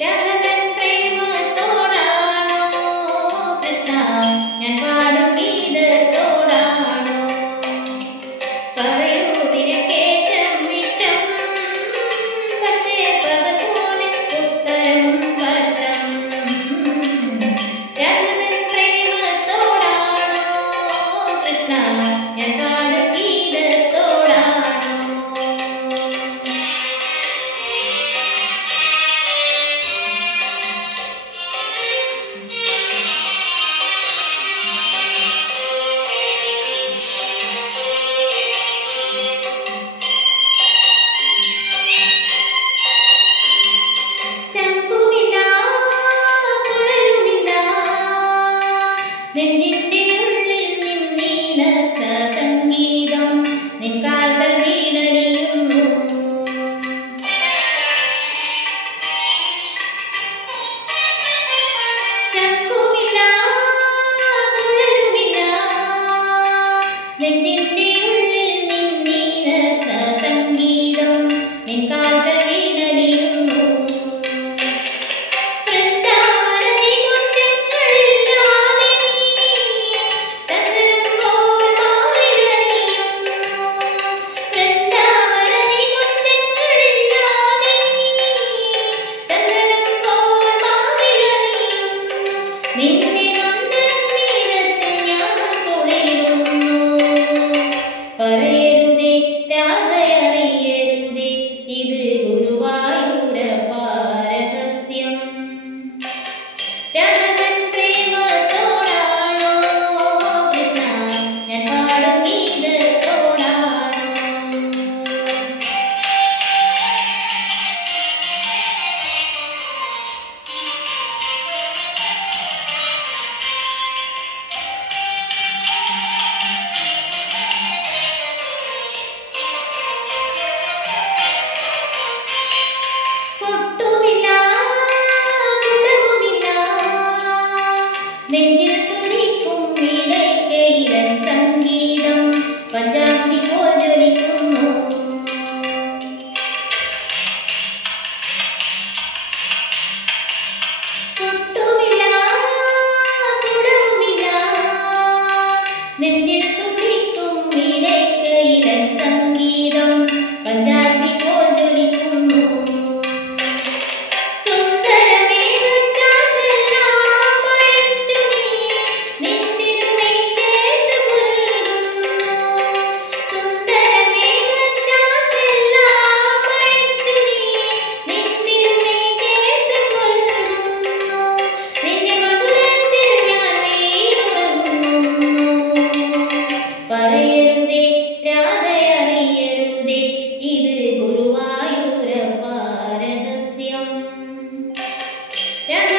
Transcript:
രാധകൻ പ്രേമത്തോടാണോ കൃഷ്ണ ഞാൻ പാടും ഗീതത്തോടാണോ? പറയൂ നിനക്കേറ്റം ഇഷ്ടം, പക്ഷേ പകൽ പോലെ ഉത്തരം സ്പഷ്ടം. രാധകൻ പ്രേമത്തോടാണോ കൃഷ്ണ ഞാൻ പാടും ഗീതത്തോടാണോ? ശംഖുമില്ല കുഴലുമില്ല നെഞ്ചിന്റെ ഉള്ളിൽ നിന്നീനത്ത സംഗീതം നിൻ കാൽക്കൽ വീണലിയുന്നു. ശംഖുമില്ല കുഴലുമില്ല നെഞ്ചിന്റെ ഉള്ളിൽ നിന്നീനത്ത സംഗീതം നിൻ കാൽക്കൽ വീണലിയുന്നു. നിന്റെ മന്ദസ്മിതത്തിൽ ഞാൻ കുളിരുന്നു. പറയരുതേ രാധയറിയരുതേ ഇത് ഗുരുവായൂരപ്പ രഹസ്യം. രാധകൻ പ്രേമത്തോടാണോ കൃഷ്ണ ഞാൻ പാടും ഗീതത്തോടാണോ? പൊട്ടുമില്ല കുടവുമില്ല നെഞ്ചിൽ തുടിക്കും ഇടയ്ക്കയിലൻ സംഗീതം പഞ്ചാഗ്നി പോൽ ജ്വലിക്കുന്നു. പൊട്ടുമില്ല കുടവുമില്ല നെഞ്ചിൽ തുടിക്കും ഇടയ്ക്കയിലൻ സംഗീതം പഞ്ചാഗ്നി പോൽ ജ്വലിക്കുന്നു. പറയരുതേ രാധയറിയരുതേ ഇത് ഗുരുവായൂരപ്പ രഹസ്യം. രാധ